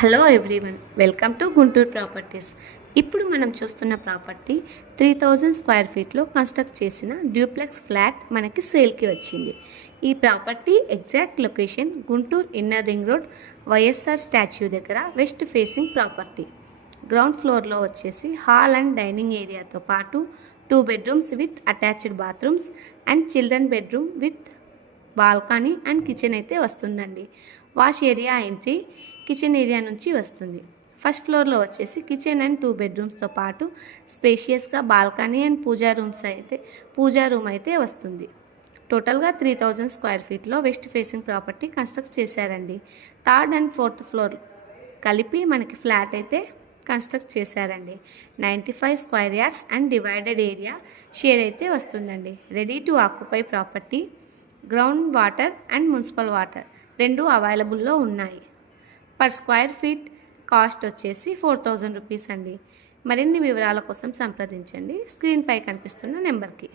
Hello everyone, welcome to Guntur properties. ఇప్పుడు మనం చూస్తున్న ప్రాపర్టీ 3000 స్క్వేర్ ఫీట్లో కన్స్ట్రక్ట్ చేసిన డ్యూప్లెక్స్ ఫ్లాట్ మనకి సేల్కి వచ్చింది. ఈ property exact location Guntur inner ring road YSR statue దగ్గర వెస్ట్ ఫేసింగ్ ప్రాపర్టీ. గ్రౌండ్ ఫ్లోర్లో వచ్చేసి హాల్ అండ్ డైనింగ్ ఏరియాతో పాటు 2 bedrooms with attached bathrooms and children bedroom with balcony and kitchen అయితే వస్తుందండి. Wash area entry kitchen area నుంచి వస్తుంది. ఫస్ట్ ఫ్లోర్లో వచ్చేసి కిచెన్ అండ్ 2 బెడ్రూమ్స్తో పాటు స్పేషియస్గా బాల్కనీ అండ్ పూజా రూమ్ అయితే వస్తుంది. టోటల్గా 3000 స్క్వేర్ ఫీట్లో వెస్ట్ ఫేసింగ్ ప్రాపర్టీ కన్స్ట్రక్ట్ చేశారండి. 3rd and 4th ఫ్లోర్ కలిపి మనకి ఫ్లాట్ అయితే కన్స్ట్రక్ట్ చేశారండి. 95 square yards and divided area share అయితే వస్తుందండి. Ready to occupy property, ground water and municipal water 2 అవైలబుల్లో ఉన్నాయి. పర్ స్క్వేర్ ఫీట్ కాస్ట్ వచ్చేసి 4000 రూపీస్ అండి. మరిన్ని వివరాల కోసం సంప్రదించండి స్క్రీన్పై కనిపిస్తున్న నెంబర్కి.